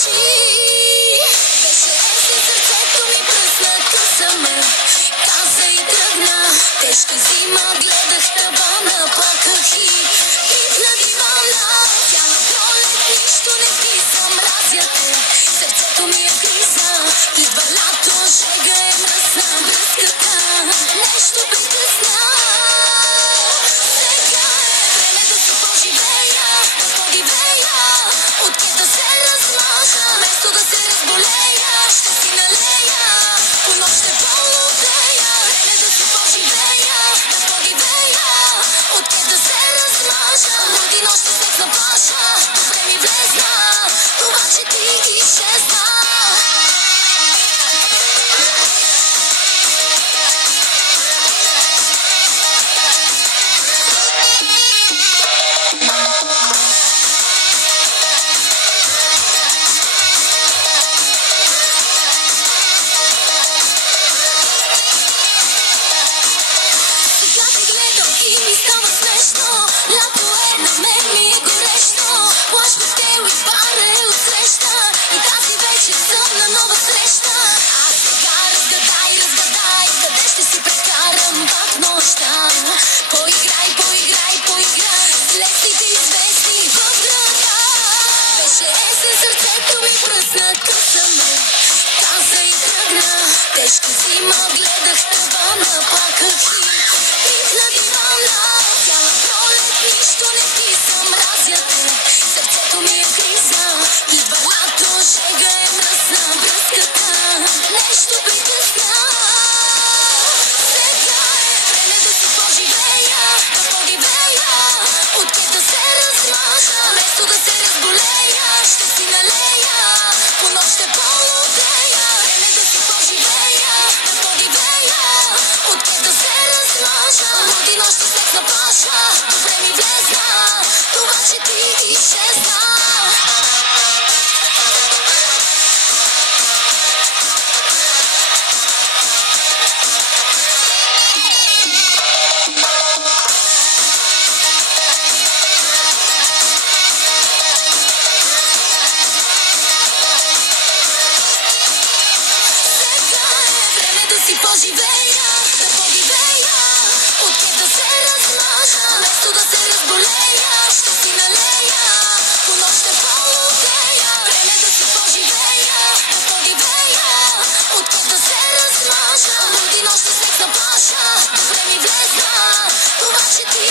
души. Беше есен, сърцето ми пръсна, къса ме, каза и тръгна. Тежка зима, гледах тавана, плаках и пих на дивана. Цяла пролет, нищо не писа, мразя те, сърцето ми е криза. Идва лято, шега е мръсна, връзката нещо притъсна. Сега е време да се поживея, да подивея, от кета се размажа, вместо да се разболея, ще си налея, по нощ ще полудея. Време да се поживея, да подивея, от кета се размажа, луди нощи снег на плажа, добре ми влезна, това че ти изчезна. Лято е, на мен ми е горещо, плаж хотел и бара е отсреща, и тази вечер съм на нова среща. А сега разгадай, разгадай, къде ще си прекарам пак нощта. Поиграй, поиграй, поиграй, с лесните известни в града. Беше есен, сърцето ми пръсна, къса ме, каза и тръгна. Тежка зима, гледах тавана, плаках и пих на дивана. Цяла пролет, нищо не писа, мразя те, сърцето ми е криза. Идва лято, шега е мръсна, връзката нещо притъсна. Сега е време да се поживея, да подивея, от кета се размажа, вместо да се разболея, ще си налея, по нощ ще полудея. Време да се поживея, да подивея, от кета се размажа, луди нощи снег на плажа, добре ми влезна, това че ти изчезна. Поживея, да подивея, от кета се размажа, вместо да се разболея, ще си налея, по нощ ще полудея. Време да си поживея, да подивея, от кета се размажа, луди нощи снег на плажа, добре ми влезна, това че ти